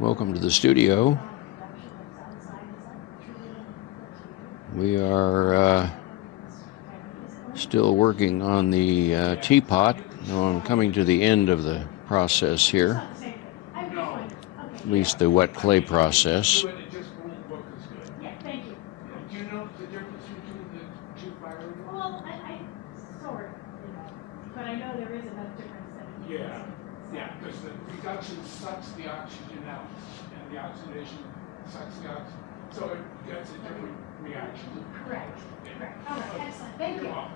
Welcome to the studio. We are still working on the teapot. Now I'm coming to the end of the process here, at least the wet clay process. But I know there is enough difference that Yeah, because the reduction sucks the oxygen out, and the oxidation sucks the oxygen, so it gets a different reaction. Correct. Correct. All right, excellent. Thank you. You're welcome.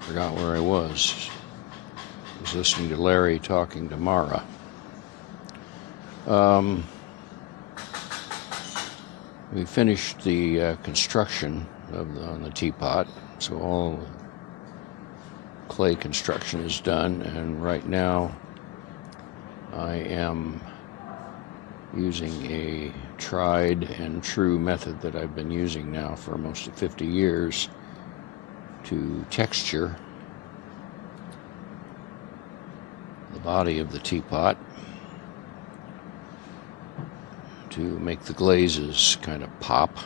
Forgot where I was. I was listening to Larry talking to Mara. We finished the construction on the teapot, so all clay construction is done, and right now I am using a tried and true method that I've been using now for most of 50 years to texture the body of the teapot to make the glazes kind of pop.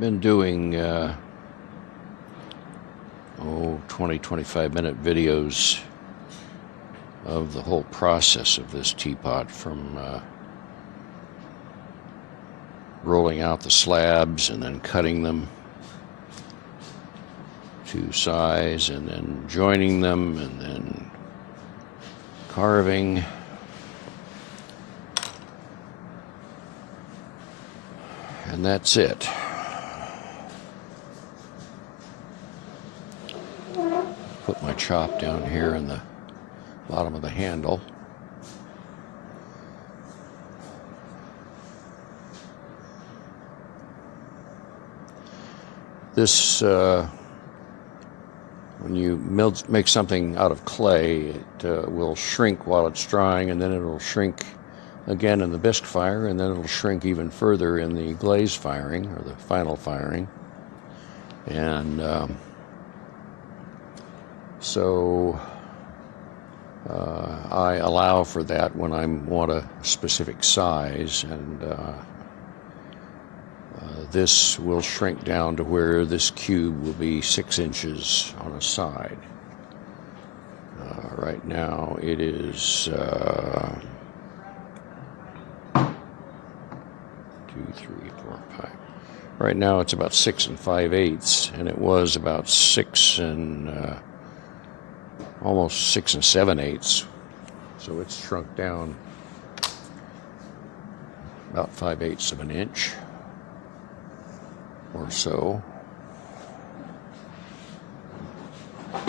Been doing 20-25 minute videos of the whole process of this teapot, from rolling out the slabs and then cutting them to size and then joining them and then carving. And that's it. Put my chop down here in the bottom of the handle. This, when you make something out of clay, it will shrink while it's drying, and then it'll shrink again in the bisque fire, and then it'll shrink even further in the glaze firing, or the final firing. And so I allow for that when I want a specific size, and this will shrink down to where this cube will be 6 inches on a side. Right now it is 2, 3, 4, 5. Right now it's about 6 5/8, and it was about 6 and almost 6 7/8. So it's shrunk down about 5/8 of an inch or so. I'm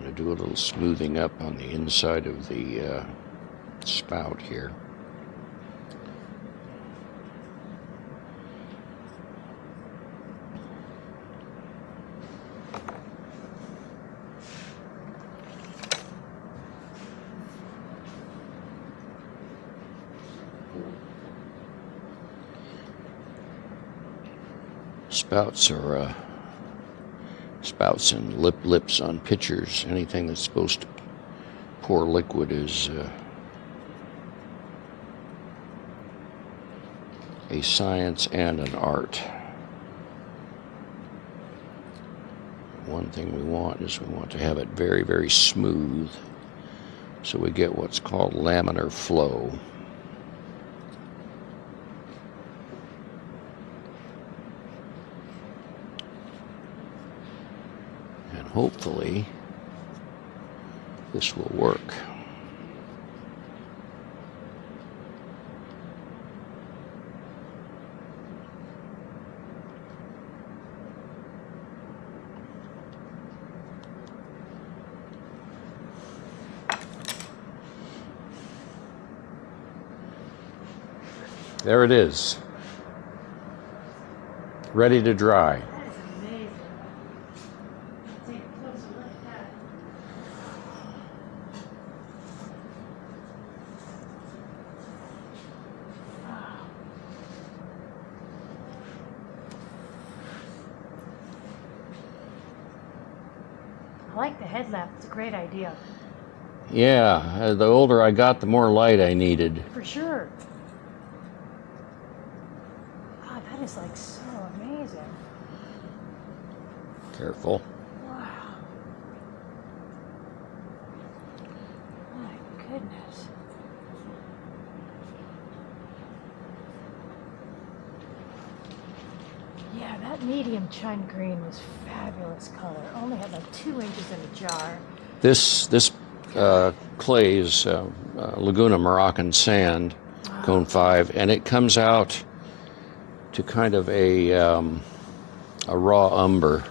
going to do a little smoothing up on the inside of the spout here. Spouts are spouts and lips on pitchers. Anything that's supposed to pour liquid is a science and an art. One thing we want is we want to have it very, very smooth, so we get what's called laminar flow. Hopefully, this will work. There it is. Ready to dry. That is amazing. Let's take a closer look at that. Wow. I like the headlamp. It's a great idea. Yeah, the older I got, the more light I needed. For sure. God, that is like so amazing. Careful. Wow. My goodness. Yeah, that medium china green was fabulous color. Only had like 2 inches in a jar. This clay is Laguna Moroccan Sand, cone 5, and it comes out to kind of a raw umber.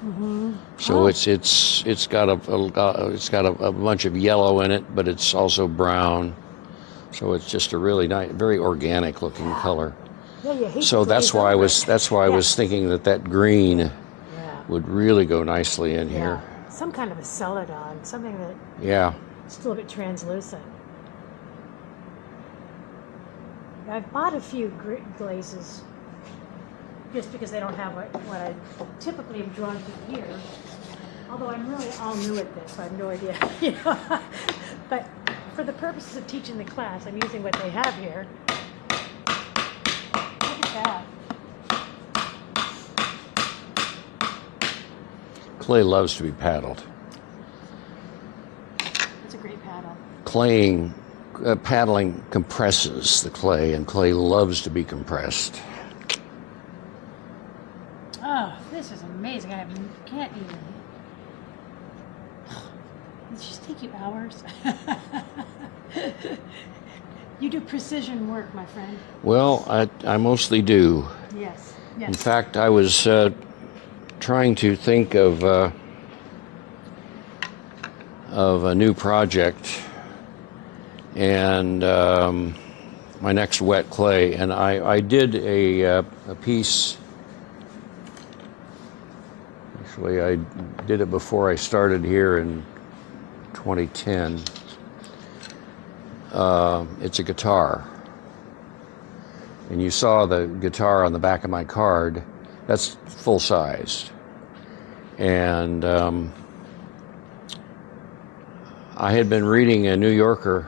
So it's got a bunch of yellow in it, but it's also brown. So it's just a really nice, very organic looking color. Yeah, you hate So to that's glaze why I over was it. I was thinking that green Yeah. would really go nicely in Yeah. here. Some kind of a celadon, something that Yeah. still a bit translucent. I've bought a few glazes just because they don't have what I typically am drawn to here. Although I'm really all new at this, so I have no idea. You know? But for the purposes of teaching the class, I'm using what they have here. Look at that. Clay loves to be paddled. That's a great paddle. Paddling compresses the clay, and clay loves to be compressed. Oh, this is amazing. Can't even. It just take you hours. You do precision work, my friend. Well, I mostly do. Yes. In Yes. fact, I was trying to think of a new project, and my next wet clay, and I did a piece. Actually, I did it before I started here in 2010. It's a guitar, and you saw the guitar on the back of my card. That's full sized, and I had been reading a New Yorker,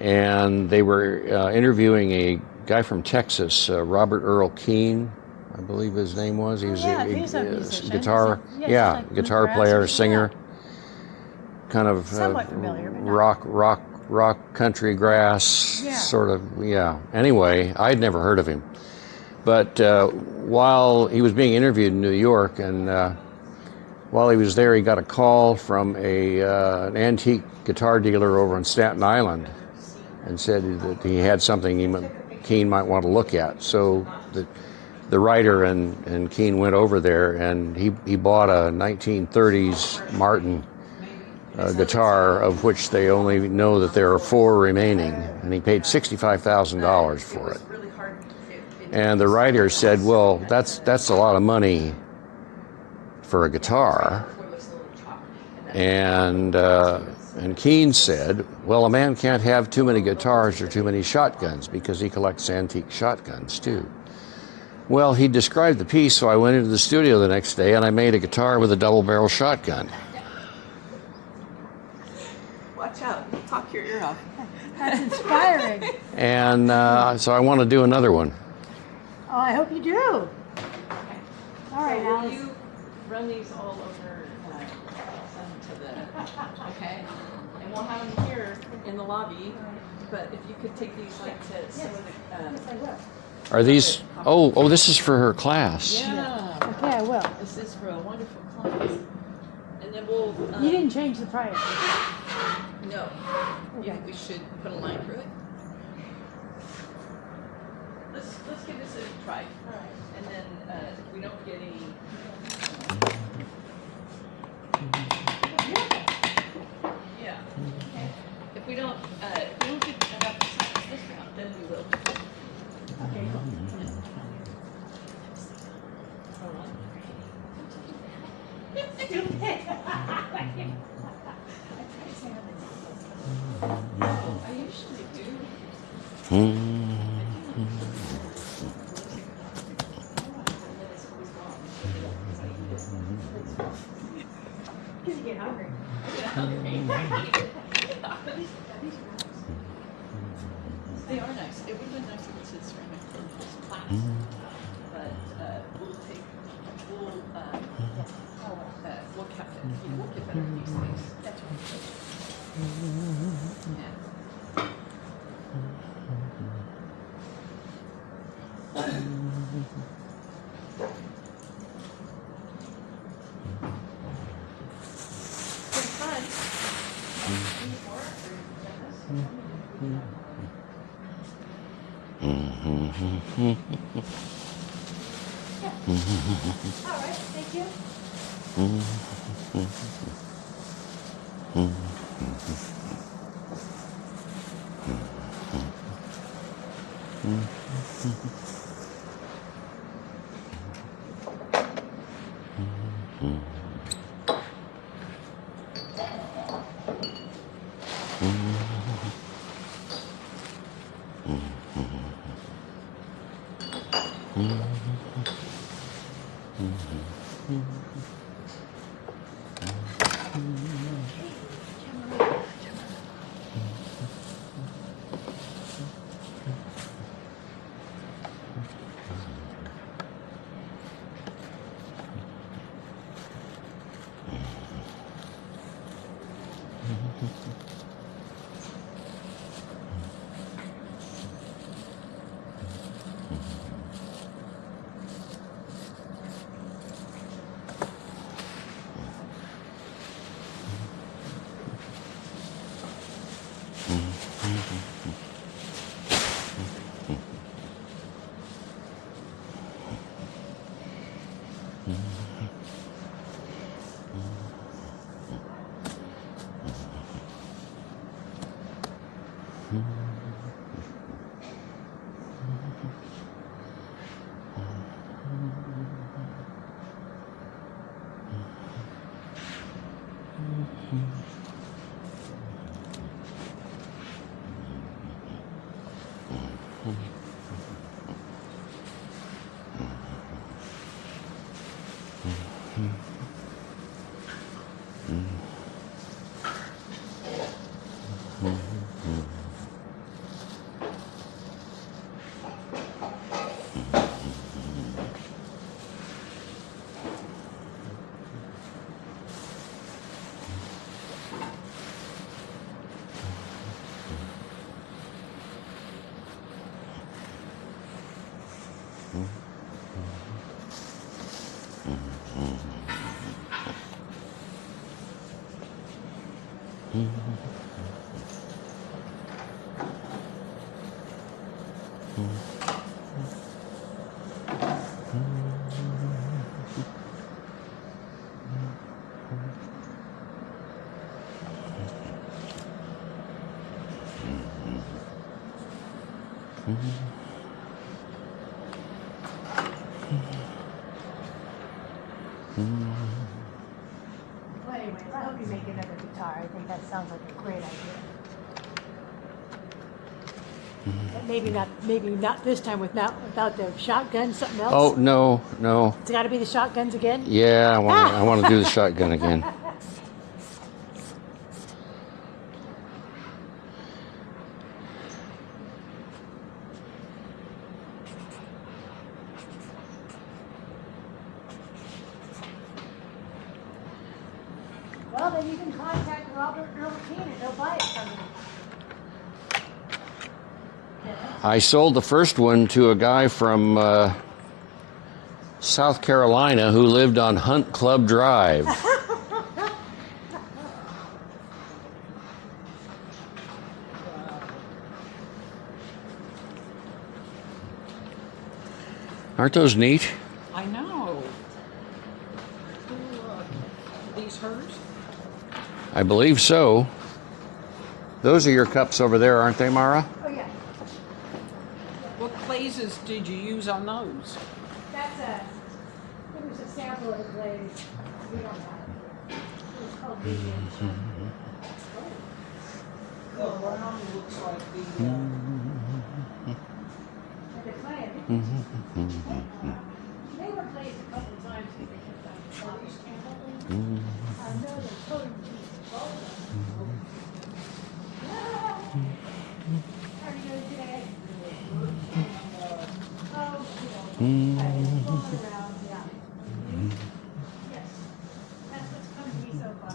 and they were interviewing a guy from Texas, Robert Earl Keane, I believe his name was. He was he's a musician. guitar, He's like guitar bluegrass player, or- singer, kind of Somewhat familiar, but not- rock, country, grass, Yeah. sort of, yeah. Anyway, I'd never heard of him. But while he was being interviewed in New York, and while he was there, he got a call from an antique guitar dealer over in Staten Island, and said that he had something Keane might want to look at. So the writer and Keane went over there, and he bought a 1930s Martin guitar, of which they only know that there are 4 remaining, and he paid $65,000 for it. And the writer said, well, that's a lot of money for a guitar. And Keane said, well, a man can't have too many guitars or too many shotguns, because he collects antique shotguns too. Well, he described the piece, so I went into the studio the next day and I made a guitar with a double-barrel shotgun. Watch out, you'll talk your ear off. That's inspiring. And so I want to do another one. Oh, I hope you do. All right, So will Alice. you run these all over, send them to the, okay? And we'll have them here in the lobby, but if you could take these like to some of the, Yes, I will. Are these, oh, this is for her class. yeah. Okay, I will. This is for a wonderful class. And then we'll, You didn't change the price. no. You Okay. think we should put a line through it? Let's give this a try. All right. And then, if we don't get any, yeah. If we don't get enough discount, then we will. They are nice. It would have been nice if it said ceramic was class, but we'll keep it. We'll get better these days. That's right. Yeah. It's fun. All right, thank you. Well, anyways, I hope you make another guitar. I think that sounds like a great idea. But maybe not this time without the shotgun, something else. Oh, no, no. It's got to be the shotguns again. Yeah, I want to do the shotgun again. Well, then you can contact Robert and King and they'll buy it from you. I sold the first one to a guy from South Carolina who lived on Hunt Club Drive. Aren't those neat? I know. These hers? I believe so. Those are your cups over there, aren't they, Mara? Oh yeah, What glazes did you use on those? that's it was a sample of the glaze. We don't have it. It was called medium. The brown looks like the. And the clay, I think they were glazed a couple of times. I know they're totally cheap. Rolling around, yeah. Yes, that's what's come to me so far.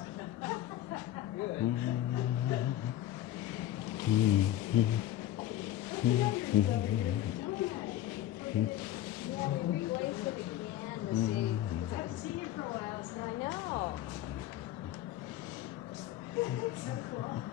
Yeah, we reglazed it again to see. I haven't seen you for a while, so I know. it's so cool.